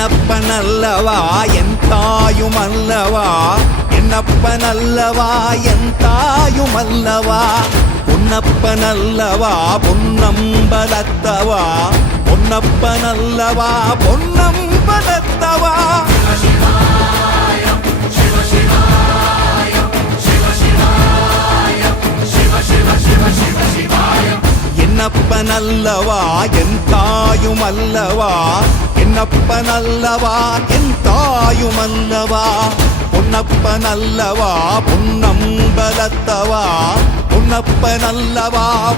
என்னப்பனல்லவா என் தாயுமல்லவா, என்னப்பனல்லவா என் தாயுமல்லவா, பொன்னப்பனல்லவா பொன்னம்பலத்தவா, பொன்னப்பனல்லவா பொன்னம்பலத்தவா. என்னப்பனல்லவா என் தாயுமல்லவா, என்னப்பனல்லவா என் தாயுமல்லவா, பொன்னப்பனல்லவா பொன்னம்பலத்தவா, பொன்னப்பனல்லவா